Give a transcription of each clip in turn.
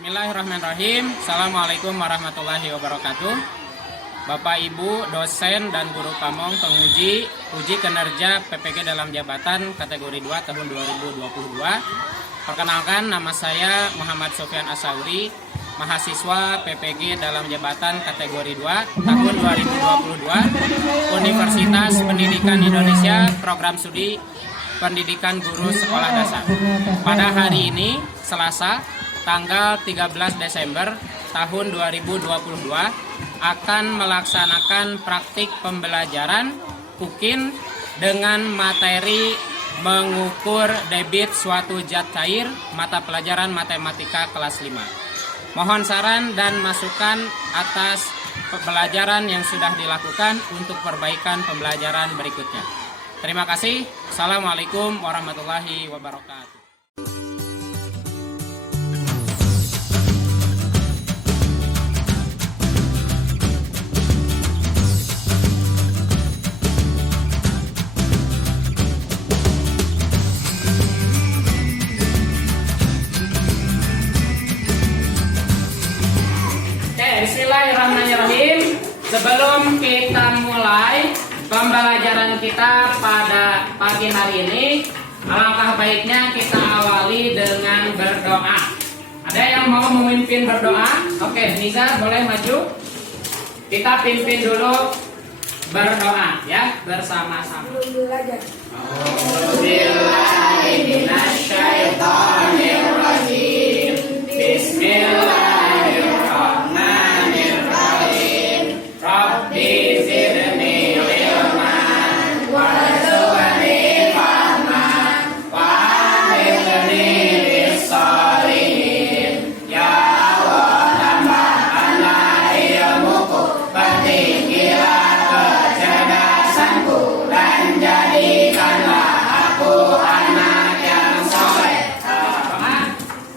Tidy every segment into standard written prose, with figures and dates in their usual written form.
Bismillahirrahmanirrahim. Assalamualaikum warahmatullahi wabarakatuh. Bapak Ibu dosen dan guru pamong penguji uji kinerja PPG dalam jabatan kategori 2 tahun 2022. Perkenalkan, nama saya Muhammad Sofyan Asauri, mahasiswa PPG dalam jabatan kategori 2 tahun 2022, Universitas Pendidikan Indonesia, Program Studi Pendidikan Guru Sekolah Dasar. Pada hari ini, Selasa, tanggal 13 Desember tahun 2022 akan melaksanakan praktik pembelajaran UKIN dengan materi mengukur debit suatu zat cair mata pelajaran matematika kelas 5. Mohon saran dan masukan atas pembelajaran yang sudah dilakukan untuk perbaikan pembelajaran berikutnya. Terima kasih. Assalamualaikum warahmatullahi wabarakatuh. Bismillahirrahmanirrahim. Sebelum kita mulai pembelajaran kita pada pagi hari ini, alangkah baiknya kita awali dengan berdoa. Ada yang mau memimpin berdoa? Oke, Nizar boleh maju. Kita pimpin dulu berdoa ya, bersama-sama. Bismillahirrahmanirrahim. Bismillahirrahmanirrahim. Rabbi zidni ilman warzuqni fahman wa'afidni bis-shalihin. Ya Allah, tambahkanlah ilmuku, perbaikilah kecerdasanku, dan jadikanlah aku anak yang soleh.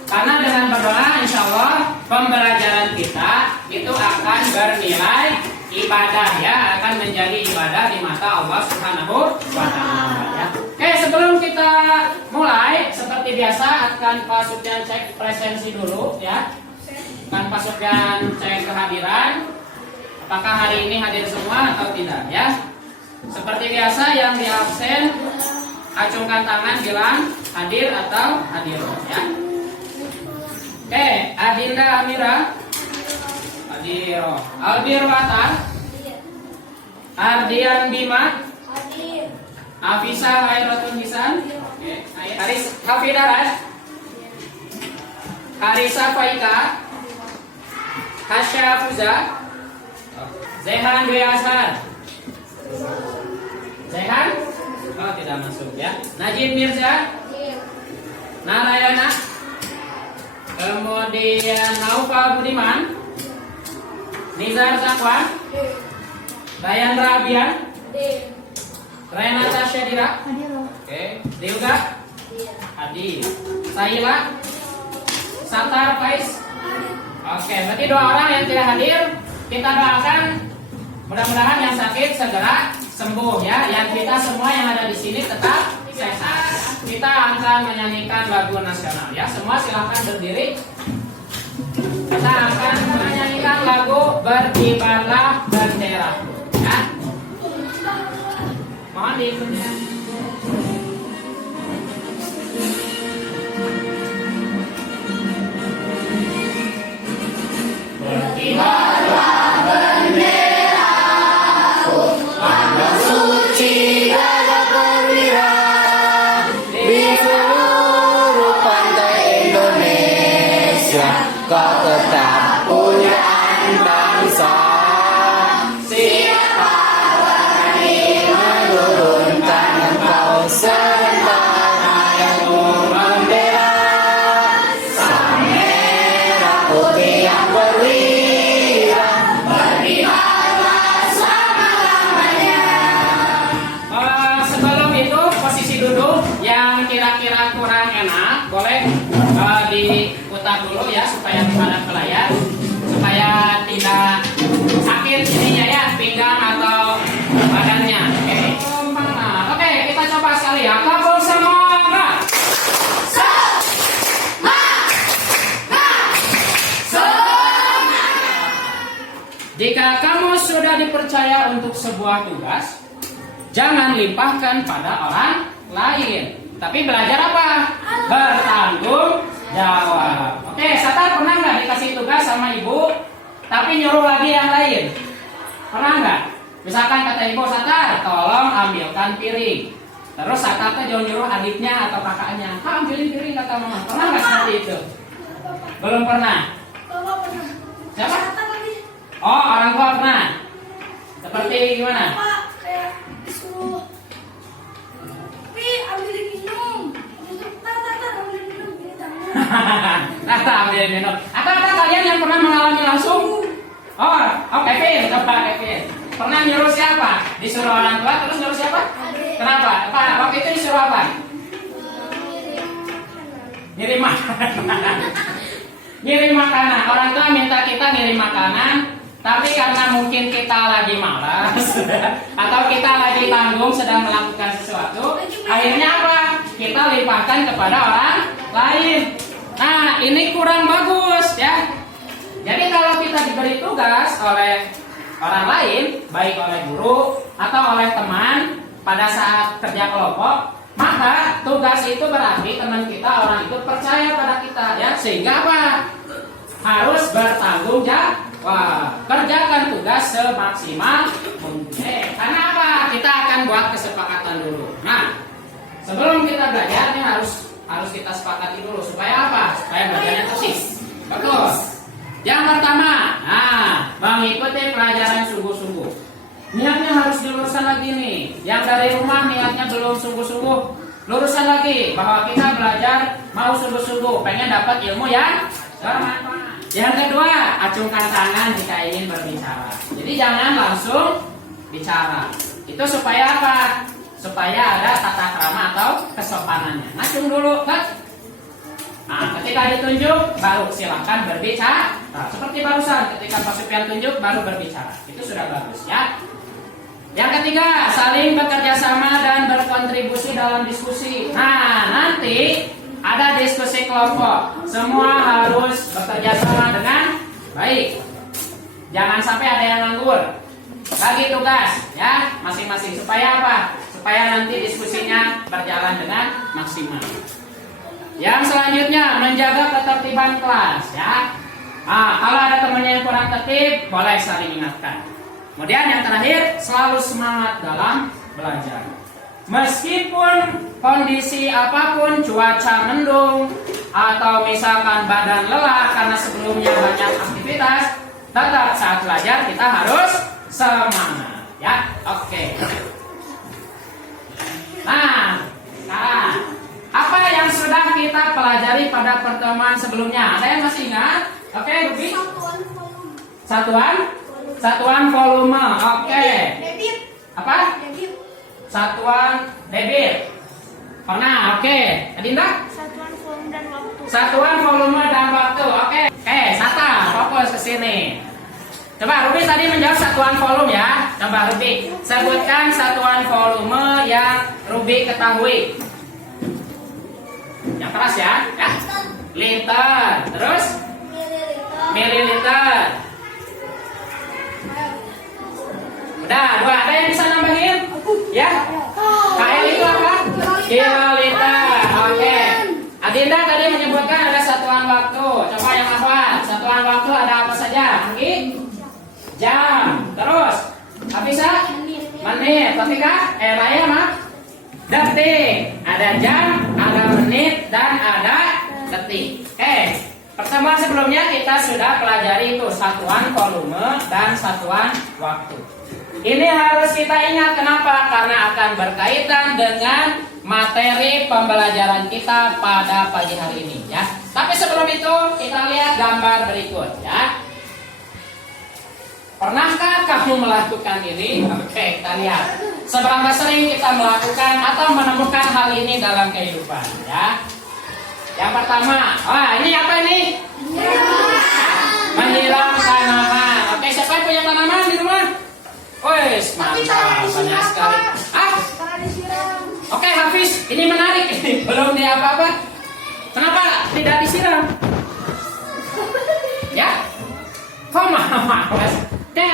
Karena dengan berdoa, insya Allah pembelajaran kita itu akan bernilai ibadah ya, akan menjadi ibadah di mata Allah Subhanahu wa Ta'ala ya. Oke, sebelum kita mulai seperti biasa akan Pak Sufyan cek presensi dulu ya. Akan Pak Sufyan cek kehadiran. Apakah hari ini hadir semua atau tidak ya? Seperti biasa yang di absen acungkan tangan bilang hadir atau hadir ya. Oke, Adinda Amira hadir. Albir Wata Ardian Bima hadir. Afisa Khairatun Hisan. Oke. Haris Hafidaras Harisa Faika Hasya Fuza Zehan Dwi Hasan. Zehan? Oh, tidak masuk ya. Najib Mirza Narayana. Kemudian Naufal Budiman, Nizar Zakwan, Dayan Rabian, Renata Syadira, oke, Dilga, hadir, Saila, Satar Faiz, oke, berarti 2 orang yang tidak hadir. Kita doakan mudah-mudahan yang sakit segera sembuh ya. Yang kita semua yang ada di sini tetap sehat. Kita akan menyanyikan lagu nasional ya. Semua silahkan berdiri. Kita akan menyanyikan lagu Berkibarlah Bendera ya. Mohon diikutnya. Berkibarlah bendera, warna suci gagah perwira. Kau tetap punyaan bangsa. Siapa berani menurunkan engkau sebentar ayatmu membela sang merah putih yang berwira. Berkibarlah selama-lamanya. Sebelum itu posisi duduk yang kira-kira kurang enak boleh diputar dulu ya, supaya menghadap ke layar, supaya tidak sakit ininya ya, pinggang atau badannya. Oke, kita coba sekali ya. Kabul semangat. Semangat. Jika kamu sudah dipercaya untuk sebuah tugas, jangan limpahkan pada orang lain. Tapi belajar apa? Bertanggung jawab. Oke, Satar pernah nggak dikasih tugas sama ibu, tapi nyuruh lagi yang lain? Pernah nggak? Misalkan kata ibu, Satar, tolong ambilkan piring. Terus Satar tuh nyuruh adiknya atau kakaknya, ambilin piring kata mama. Pernah nggak seperti itu? Belum pernah. Siapa? Oh, orang tua pernah. Seperti gimana? Kayak disuruh, tapi ambilin minum. Ambilin minum. Kata ambil minum. Atau ada kalian yang pernah mengalami langsung? Oh, Kevin, coba Kevin. Pernah nyuruh siapa? Disuruh orang tua, terus nyuruh siapa? Kenapa? Waktu itu disuruh apa? Ngirim makanan. Ngirim makanan. Orang tua minta kita ngirim makanan, tapi karena mungkin kita lagi malas atau kita lagi tanggung sedang melakukan sesuatu, akhirnya apa? Kita limpahkan kepada orang lain. Nah, ini kurang bagus ya. Jadi kalau kita diberi tugas oleh orang lain, baik oleh guru atau oleh teman pada saat kerja kelompok, maka tugas itu berarti teman kita, orang itu percaya pada kita ya, sehingga apa? Harus bertanggung jawab. Kerjakan tugas semaksimal mungkin. Karena apa? Kita akan buat kesepakatan dulu. Nah, sebelum kita belajar ini harus kita sepakati dulu supaya apa? Supaya belajarnya persis. Betul. Yang pertama, mengikuti pelajaran sungguh-sungguh. Niatnya harus diluruskan lagi nih. Yang dari rumah niatnya belum sungguh-sungguh, luruskan lagi bahwa kita belajar mau sungguh-sungguh, pengen dapat ilmu yang bermanfaat. Yang kedua, acungkan tangan jika ingin berbicara. Jadi jangan langsung bicara. Itu supaya apa? Supaya ada tata krama atau kesopanannya. Acung dulu, kan? Nah, ketika ditunjuk, baru silakan berbicara. Nah, seperti barusan, ketika Pak Supian tunjuk, baru berbicara. Itu sudah bagus, ya. Yang ketiga, saling bekerja sama dan berkontribusi dalam diskusi. Nah, nanti ada diskusi kelompok. Semua harus bekerja sama dengan baik. Jangan sampai ada yang nganggur. Bagi tugas, ya, masing-masing. Supaya apa? Supaya nanti diskusinya berjalan dengan maksimal. Yang selanjutnya, menjaga ketertiban kelas, ya. Kalau ada temannya yang kurang tertib, boleh saling ingatkan. Kemudian yang terakhir, selalu semangat dalam belajar. Meskipun kondisi apapun, cuaca mendung, atau misalkan badan lelah karena sebelumnya banyak aktivitas, tetap saat belajar kita harus semangat, ya. Oke. Nah, sekarang apa yang sudah kita pelajari pada pertemuan sebelumnya? Ada yang masih ingat? Oke, Ruby. Satuan volume. Oke. Debit. Apa? Debit. Satuan debit. Pernah? Oke. Adinda? Satuan volume dan waktu. Satuan volume dan waktu. Oke. Sata, fokus ke sini. Coba Ruby tadi menjawab satuan volume ya. Coba Ruby sebutkan satuan volume yang Ruby ketahui. Yang keras ya. Liter. Terus mililiter. Udah, dua. Ada yang bisa nambahin? Ya. KL itu apa? Kiloliter. Oke. Adinda tadi menyebutkan ada satuan waktu. Coba yang hafal. Satuan waktu ada apa saja? Mungkin jam. Terus apa bisa? Menit. Ketika Raya mah detik. Ada jam, ada menit, dan ada detik. Pertemuan sebelumnya kita sudah pelajari itu satuan volume dan satuan waktu. Ini harus kita ingat, kenapa? Karena akan berkaitan dengan materi pembelajaran kita pada pagi hari ini, ya. Tapi sebelum itu kita lihat gambar berikut, ya. Pernahkah kamu melakukan ini? Oke, kita lihat. Seberapa sering kita melakukan atau menemukan hal ini dalam kehidupan, ya. Yang pertama, ini apa ini? Menyiram tanaman. Oke, siapa yang punya tanaman di rumah? Wes, mantap, banyak sekali. Oke, Hafiz, ini menarik. Belum di apa-apa. Kenapa tidak disiram? Ya? Kok malas? Oke,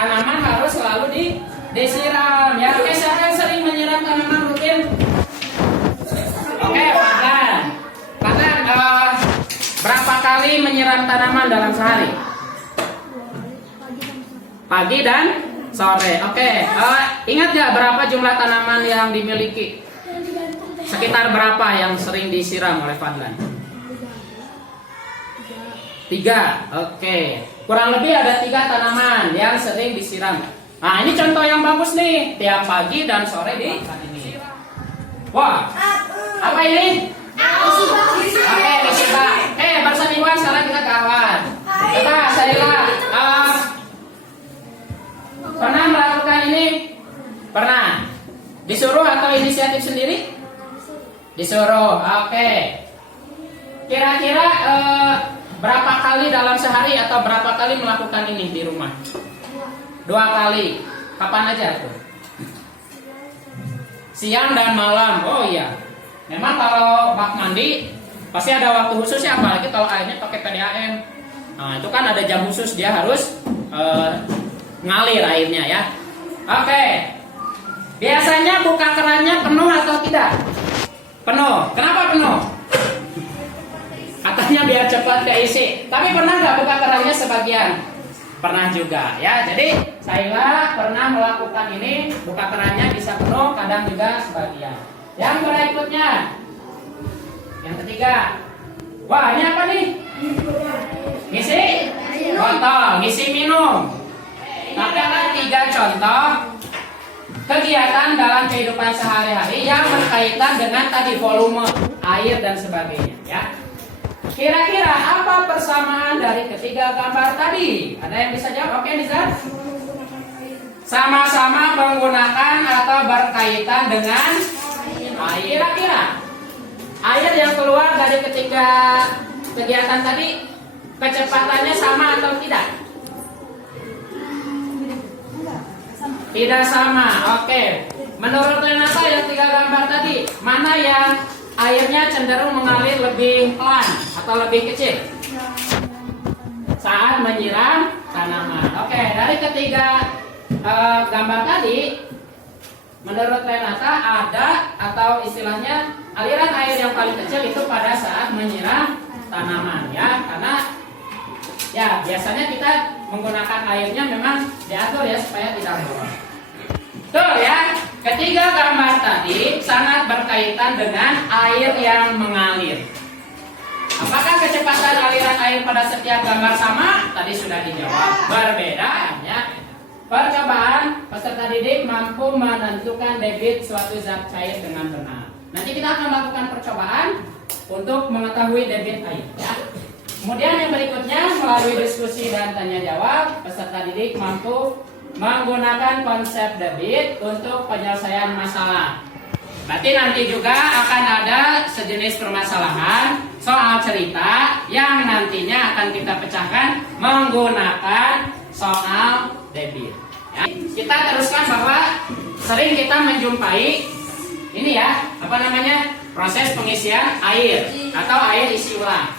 tanaman harus selalu disiram ya. Oke, siapa yang sering menyiram tanaman rutin? Oke, Fadlan. Berapa kali menyiram tanaman dalam sehari? Pagi dan sore. Oke, ingat gak berapa jumlah tanaman yang dimiliki? Sekitar berapa yang sering disiram oleh Fadlan? 3. Oke, kurang lebih ada 3 tanaman yang sering disiram. Nah, ini contoh yang bagus nih. Tiap pagi dan sore disiram. Wah, apa ini? Oke, musibah. Bersaniwan, sekarang kita kawan. Kita, Saila, pernah melakukan ini? Pernah. Disuruh atau inisiatif sendiri? Disuruh. Oke. Kira-kira berapa kali dalam sehari atau berapa kali melakukan ini di rumah? 2 kali. Kapan aja tuh? Siang dan malam. Oh iya. Memang kalau bak mandi pasti ada waktu khususnya, apalagi kalau airnya pakai PDAM. Nah, itu kan ada jam khusus, dia harus ngalir airnya ya. Oke. Biasanya buka kerannya penuh atau tidak? Penuh. Kenapa penuh? Katanya biar cepat keisi. Tapi pernah nggak buka kerannya sebagian? Pernah juga ya. Jadi saya pernah melakukan ini, buka kerannya bisa penuh, kadang juga sebagian. Yang berikutnya, yang ketiga. Wah, ini apa nih? Ngisi botol, ngisi minum. Ada 3 contoh kegiatan dalam kehidupan sehari-hari yang berkaitan dengan tadi volume air dan sebagainya ya. Kira-kira apa persamaan dari ketiga gambar tadi? Ada yang bisa jawab? Oke, Nizar. Sama-sama menggunakan atau berkaitan dengan air. Kira-kira air yang keluar dari ketiga kegiatan tadi kecepatannya sama atau tidak? Tidak sama. Oke. Menurut Renata yang 3 gambar tadi, mana yang airnya cenderung mengalir lebih pelan atau lebih kecil saat menyiram tanaman? Oke, dari ketiga gambar tadi, menurut Renata ada atau istilahnya aliran air yang paling kecil itu pada saat menyiram tanaman ya, karena ya biasanya kita menggunakan airnya memang diatur ya supaya tidak boros. Tuh ya, ketiga gambar tadi sangat berkaitan dengan air yang mengalir. Apakah kecepatan aliran air pada setiap gambar sama? Tadi sudah dijawab. Berbeda ya. Percobaan peserta didik mampu menentukan debit suatu zat cair dengan benar. Nanti kita akan melakukan percobaan untuk mengetahui debit air ya. Kemudian yang berikutnya, melalui diskusi dan tanya jawab, peserta didik mampu menggunakan konsep debit untuk penyelesaian masalah. Berarti nanti juga akan ada sejenis permasalahan soal cerita yang nantinya akan kita pecahkan menggunakan soal debit ya. Kita teruskan bahwa sering kita menjumpai ini ya, apa namanya, proses pengisian air atau air isi ulang.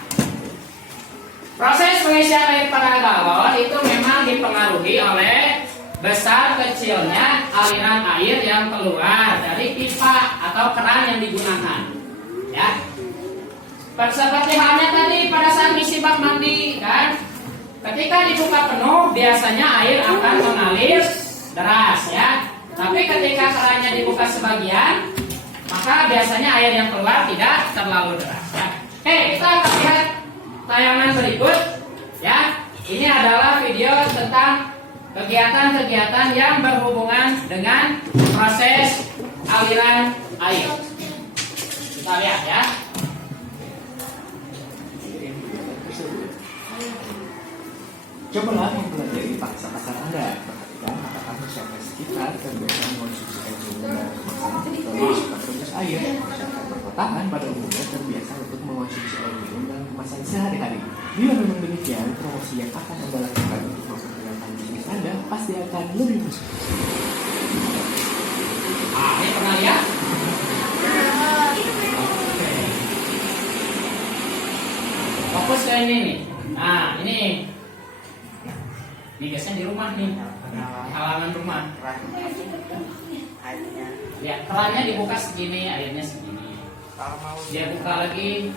Proses pengisian air pada galon itu memang dipengaruhi oleh besar kecilnya aliran air yang keluar dari pipa atau keran yang digunakan ya. Seperti halnya tadi pada saat ngisi bak mandi kan, ketika dibuka penuh biasanya air akan mengalir deras ya, tapi ketika kerannya dibuka sebagian maka biasanya air yang keluar tidak terlalu deras ya. Oke, kita akan lihat tayangan berikut ya. Ini adalah video tentang kegiatan-kegiatan yang berhubungan dengan proses aliran air. Kita lihat ya. Cobalah mempelajari paksa pasar Anda. Perhatikan apakah masyarakat sekitar terbiasa mengonsumsi air minum dan kemasan terutama suka proses air. Masyarakat perkotaan pada umumnya terbiasa untuk mengonsumsi air minum dan kemasan sehari-hari. Bila memang demikian, promosi yang akan Anda lakukan untuk memperkenalkan bisnis Anda pasti akan lebih masuk. Ini pernah lihat? Fokus ke ini nih. Nah, ini biasanya di rumah nih. halaman rumah. Airnya. Ya, kerannya dibuka segini, airnya segini. Kalau mau Dia buka lagi,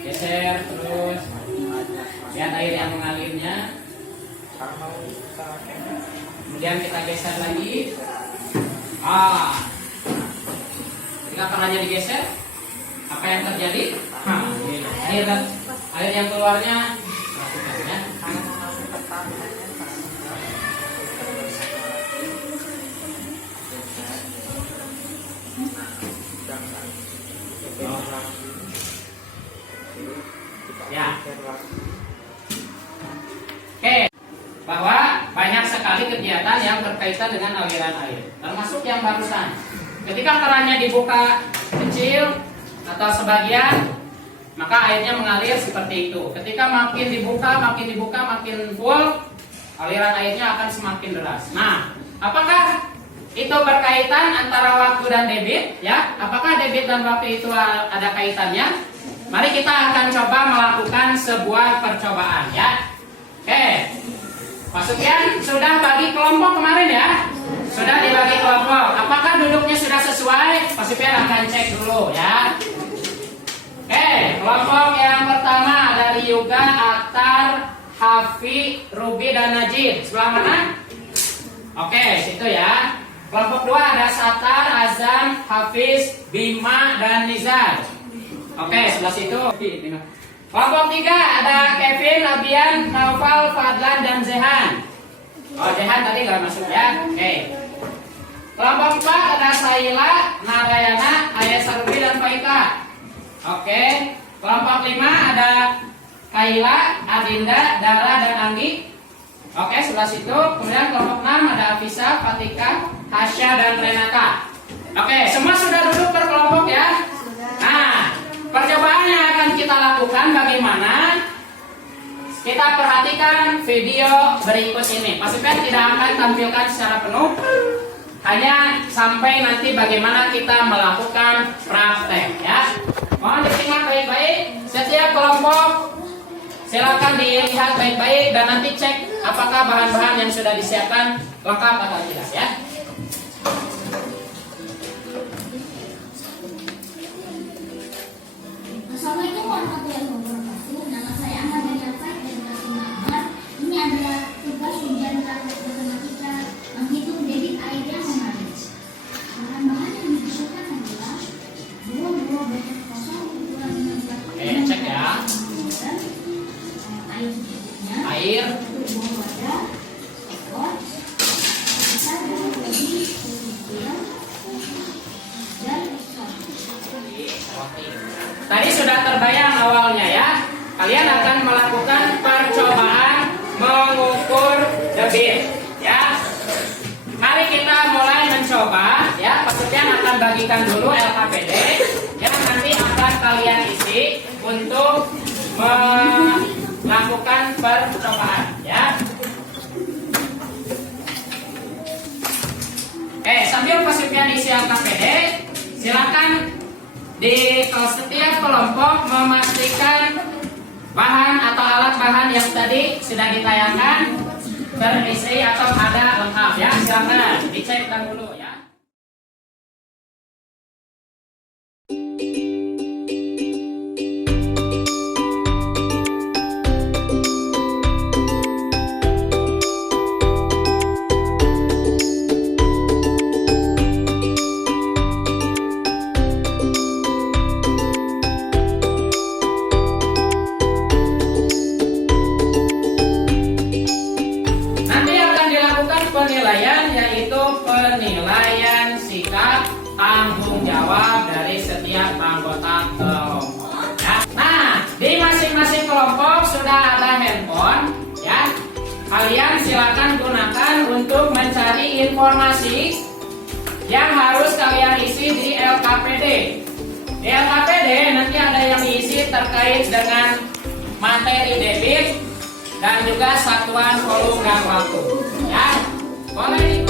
geser terus. Lihat air yang mengalirnya. kalau mau salahnya Kemudian kita geser lagi. Ketika kerannya digeser, apa yang terjadi? Air yang keluarnya, perhatikan ya. Ya. Oke, bahwa banyak sekali kegiatan yang berkaitan dengan aliran air, termasuk yang barusan. Ketika kerannya dibuka kecil atau sebagian, maka airnya mengalir seperti itu. Ketika makin dibuka, makin full, aliran airnya akan semakin deras. Nah, apakah itu berkaitan antara waktu dan debit? Ya, apakah debit dan waktu itu ada kaitannya? Mari kita akan coba melakukan sebuah percobaan ya. Oke, Pak Sufyan sudah bagi kelompok kemarin ya? Sudah dibagi kelompok. Apakah duduknya sudah sesuai? Pak Sufyan akan cek dulu ya. Oke, kelompok yang pertama dari Yuga, Akhtar, Hafi, Ruby, dan Najib. Sebelah mana? Oke, situ ya. Kelompok 2 ada Satar, Azam, Hafiz, Bima, dan Nizar. Oke, sebelah situ. Kelompok 3 ada Kevin, Abian, Naufal, Fadlan, dan Zehan. Oh, Zehan tadi nggak masuk ya. Oke. Kelompok 4 ada Saila, Narayana, Ayesarbi, dan Faika. Oke. Kelompok 5 ada Kaila, Adinda, Dara, dan Anggi. Oke, sebelah situ. Kemudian kelompok 6 ada Afisa, Fatika, Hasya, dan Renata. Oke, semua sudah duduk per kelompok ya. Nah, percobaan yang akan kita lakukan bagaimana? Kita perhatikan video berikut ini. Pak Sufyan tidak akan tampilkan secara penuh, hanya sampai nanti bagaimana kita melakukan praktek ya. Mohon disimak baik-baik. Setiap kelompok silakan dilihat baik-baik dan nanti cek apakah bahan-bahan yang sudah disiapkan lengkap atau tidak ya. Assalamualaikum warahmatullahi wabarakatuh. Nama saya Ahmad dari Alfred dari kelas 5. Ini adalah tugas ujian praktek matematika menghitung debit air yang mengalir. Bahan-bahan yang dibutuhkan adalah 2 botol kosong ukuran 16 Cek ya. air secukupnya, Air, 2 wadah, ekor, kita dan lebih kecil dan tadi sudah terbayang awalnya ya. Kalian akan melakukan percobaan mengukur debit ya. Mari kita mulai mencoba ya. Pak Sufyan akan bagikan dulu LKPD yang nanti akan kalian isi untuk melakukan percobaan ya. Sambil Pak Sufyan isi LKPD, silakan di setiap kelompok memastikan bahan atau alat bahan yang tadi sudah ditayangkan terisi atau ada lengkap ya. Silakan dicek dulu ya. Penilaian yaitu penilaian sikap tanggung jawab dari setiap anggota kelompok ya. Nah, di masing-masing kelompok sudah ada handphone ya. Kalian silakan gunakan untuk mencari informasi yang harus kalian isi di LKPD. Di LKPD nanti ada yang diisi terkait dengan materi debit dan juga satuan volume dan waktu ya. Boleh.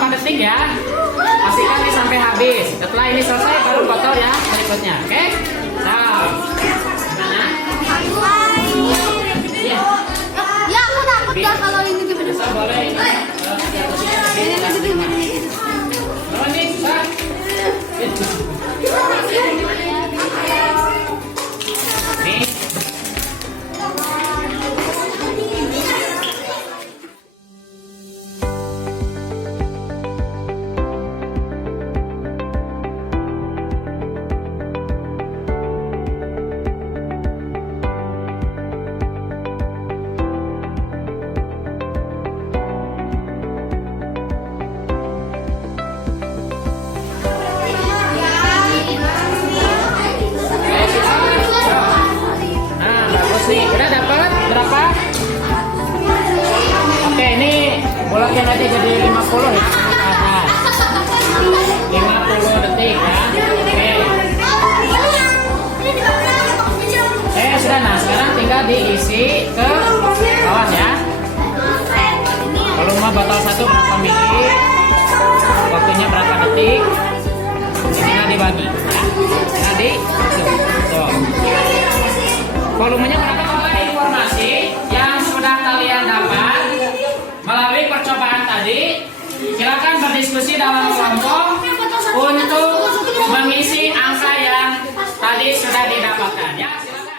berapa detik ya. Pastikan ini sampai habis. Setelah ini selesai baru kotor ya berikutnya. Oke? Nah, gimana? Iya. Ya aku takut ya kalau ini gimana. Bisa boleh ini. Oh, ini bisa. Nih. Nah, bagus nih. Udah dapat berapa? Oke, ini bulatin aja jadi 50 ya. Nah, 50 detik ya. Oke. Sudah. Nah, sekarang tinggal diisi ke bawah ya. Volume botol 1 berapa mili? Waktunya berapa detik? Tinggal dibagi ya. Tinggal di tuh. Volumenya berapa? Informasi yang sudah kalian dapat melalui percobaan tadi, silakan berdiskusi dalam kelompok untuk mengisi angka yang tadi sudah didapatkan ya. Silakan.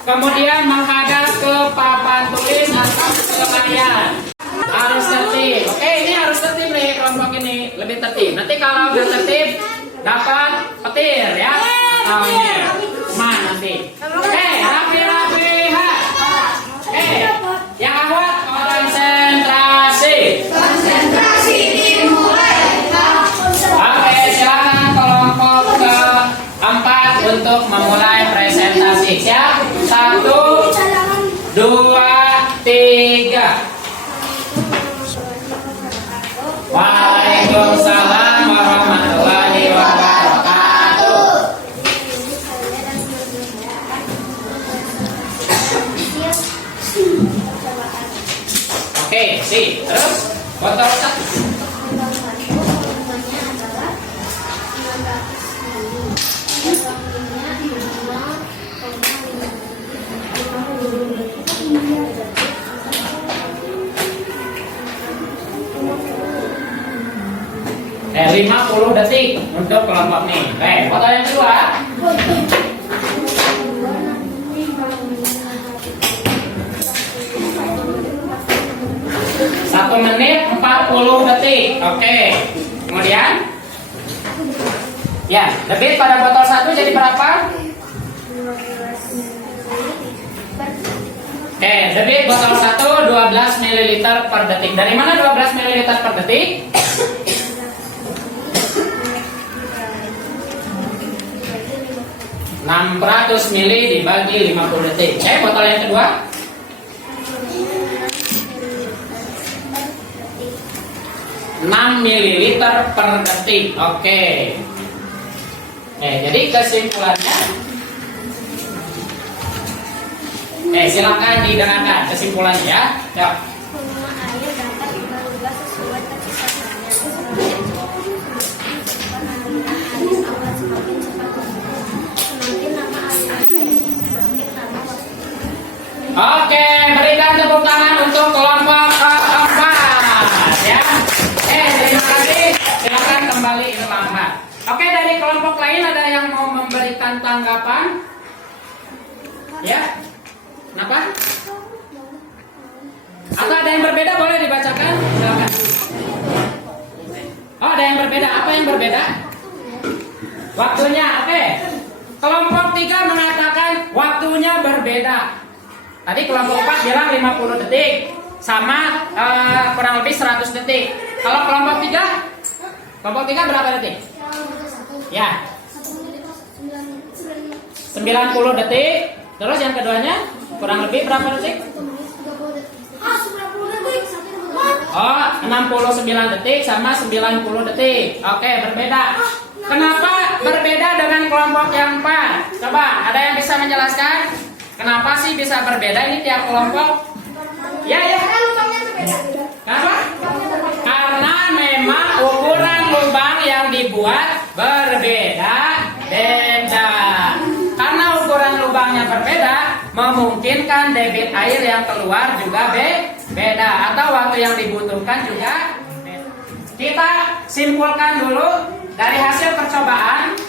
Kemudian menghadap ke papan tulis atau ke kalian. Harus tertib. Oke, ini harus tertib nih kelompok ini, lebih tertib. Nanti kalau udah tertib dapat petir ya. Atau ini cuma nanti. Oke, rapi-rapi ha. Oke, yang awal konsentrasi. Konsentrasi dimulai. Oke, silakan kelompok keempat untuk memulai presentasi. Siap? 1, 2, 3. Waalaikumsalam warahmatullahi wabarakatuh. Oke, terus botol 1. Eh, 50 detik untuk kelompok nih. Oke, foto yang kedua. Satu menit 40 detik. Oke. Kemudian ya, debit pada botol 1 jadi berapa? Oke, debit botol 1 12 ml per detik. Dari mana 12 ml per detik? 600 ml dibagi 50 detik. Oke, botol yang kedua. 6 ml per detik. Oke. Jadi kesimpulannya, silakan didengarkan kesimpulannya ya. Yuk. Volume air dapat berubah sesuai kecepatan. Semakin cepat Oke, berikan tepuk tangan untuk kelompok keempat ya. Terima kasih. Silakan kembali ke kelompok. Oke, dari kelompok lain ada yang mau memberikan tanggapan? Ya. Kenapa? Atau ada yang berbeda boleh dibacakan? Silakan. Oh, ada yang berbeda. Apa yang berbeda? Waktunya. Oke. Kelompok 3 mengatakan waktunya berbeda. Tadi kelompok 4 bilang 50 detik sama kurang lebih 100 detik. Kalau kelompok 3? Kelompok 3 berapa detik? Ya. 90 detik. Terus yang keduanya kurang lebih berapa detik? Oh, 69 detik sama 90 detik. Oke, berbeda. Kenapa berbeda dengan kelompok yang 4? Coba, ada yang bisa menjelaskan? Kenapa sih bisa berbeda ini tiap kelompok? Ya. Kenapa? Karena memang ukuran lubang yang dibuat berbeda-beda. Karena ukuran lubangnya berbeda, memungkinkan debit air yang keluar juga beda. Atau waktu yang dibutuhkan juga beda. Kita simpulkan dulu dari hasil percobaan.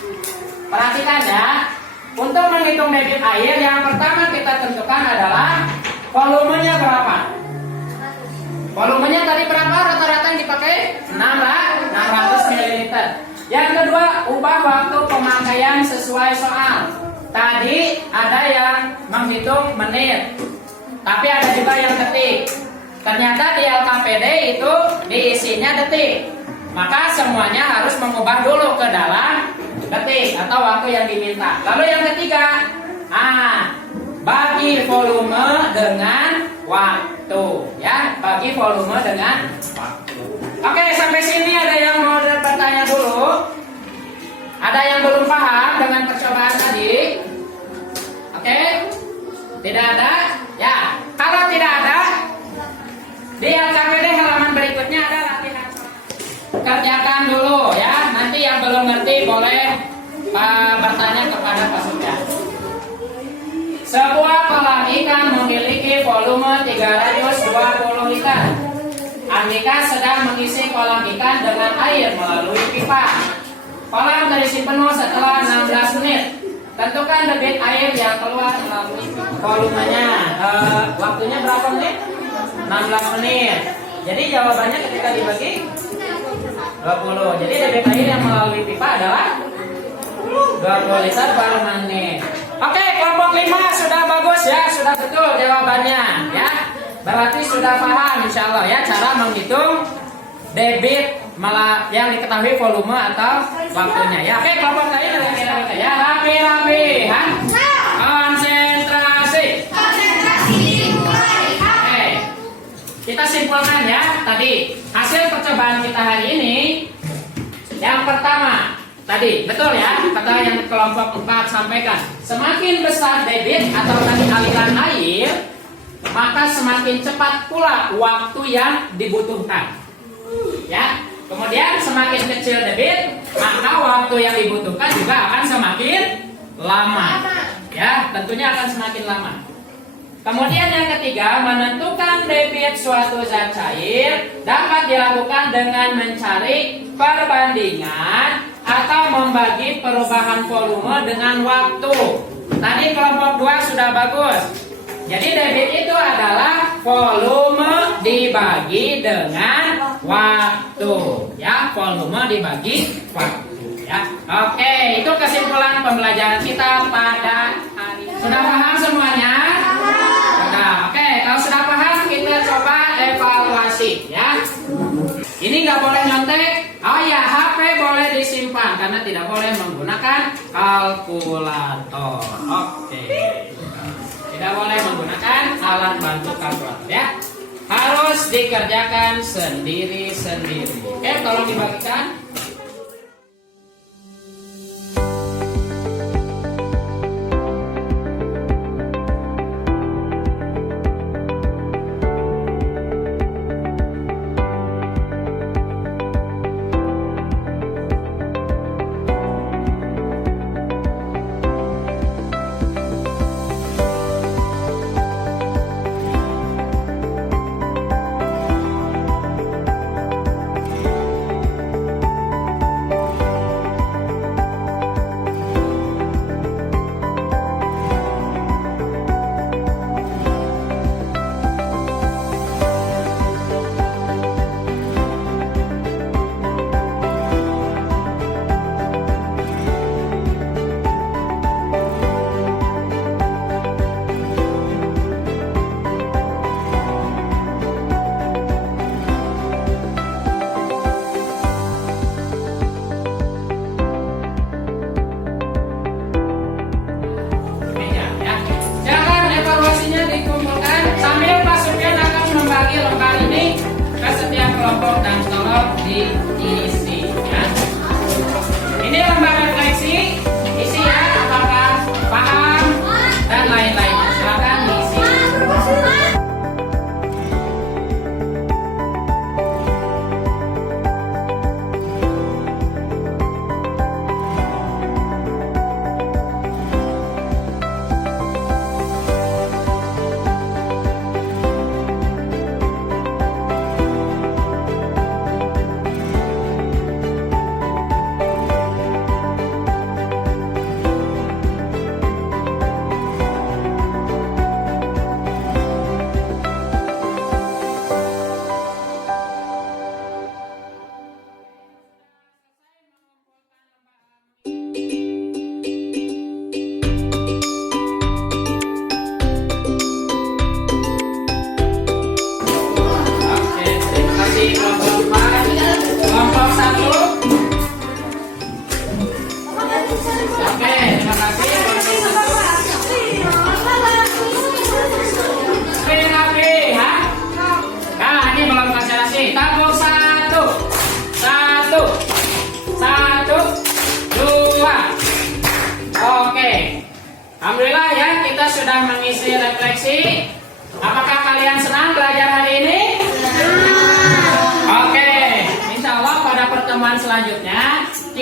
Perhatikan ya. Untuk menghitung debit air, yang pertama kita tentukan adalah volumenya berapa. Volumenya tadi berapa rata-rata yang dipakai? 600 ml. Yang kedua, ubah waktu pemakaian sesuai soal. Tadi ada yang menghitung menit, tapi ada juga yang detik. Ternyata di LKPD itu diisinya detik. Maka semuanya harus mengubah dulu ke dalam detik atau waktu yang diminta. Lalu yang ketiga, bagi volume dengan waktu, ya, bagi volume dengan waktu. Oke, sampai sini ada yang mau bertanya dulu? Ada yang belum paham dengan percobaan tadi? Oke, tidak ada? Ya, kalau tidak ada, di LKPD halaman berikutnya ada latihan. Kerjakan dulu ya. Nanti yang belum ngerti boleh bertanya kepada Pak Surya. Sebuah kolam ikan memiliki volume 320 liter. Andika sedang mengisi kolam ikan dengan air melalui pipa. Kolam terisi penuh setelah 16 menit. Tentukan debit air yang keluar melalui volumenya. Waktunya berapa menit? 16 menit. Jadi jawabannya ketika dibagi 20. Jadi debit air yang melalui pipa adalah 20 liter per menit. Oke, kelompok 5 sudah bagus ya, sudah betul jawabannya ya. Berarti sudah paham insyaallah ya cara menghitung debit yang diketahui volume atau waktunya ya. Oke, kelompok lain ada yang kita ya. Rapi-rapi, konsentrasi. Oke. Kita simpulkan ya tadi hasil percobaan kita hari ini. Yang pertama tadi betul ya kata yang kelompok 4 sampaikan, semakin besar debit atau tadi aliran air, maka semakin cepat pula waktu yang dibutuhkan. Ya. Kemudian semakin kecil debit, maka waktu yang dibutuhkan juga akan semakin lama. Ya, tentunya akan semakin lama. Kemudian yang ketiga, menentukan debit suatu zat cair dapat dilakukan dengan mencari perbandingan atau membagi perubahan volume dengan waktu. Tadi kelompok 2 sudah bagus. Jadi debit itu adalah volume dibagi dengan waktu. Ya, volume dibagi waktu. Ya, oke, itu kesimpulan pembelajaran kita pada hari ini. Sudah paham semuanya? Sudah. Oke, kalau sudah paham kita coba evaluasi. Ya. Ini nggak boleh nyontek. Oh ya, HP boleh disimpan karena tidak boleh menggunakan kalkulator. Oke. Tidak boleh menggunakan alat bantu kalkulator ya. Harus dikerjakan sendiri-sendiri. Oke, tolong dibagikan.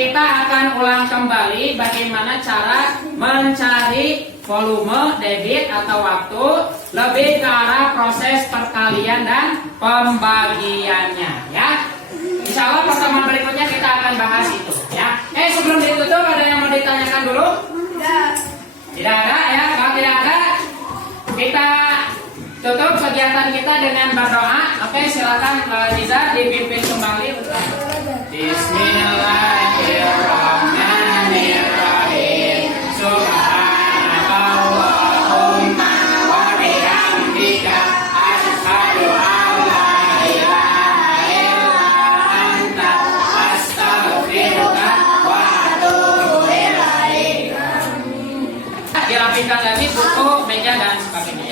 kita akan ulang kembali bagaimana cara mencari volume debit atau waktu lebih ke arah proses perkalian dan pembagiannya ya. Insya Allah pertemuan berikutnya kita akan bahas itu ya. Sebelum ditutup ada yang mau ditanyakan dulu? Tidak ada ya. Kalau tidak ada kita tutup kegiatan kita dengan berdoa. Oke, silakan Liza dipimpin kembali. Bismillahirrahmanirrahim. Subhanallahumma wa bihamdika asyhadu an la ilaha illa anta astaghfiruka wa atubu ilaik. Dirapikan lagi buku, meja dan sebagainya.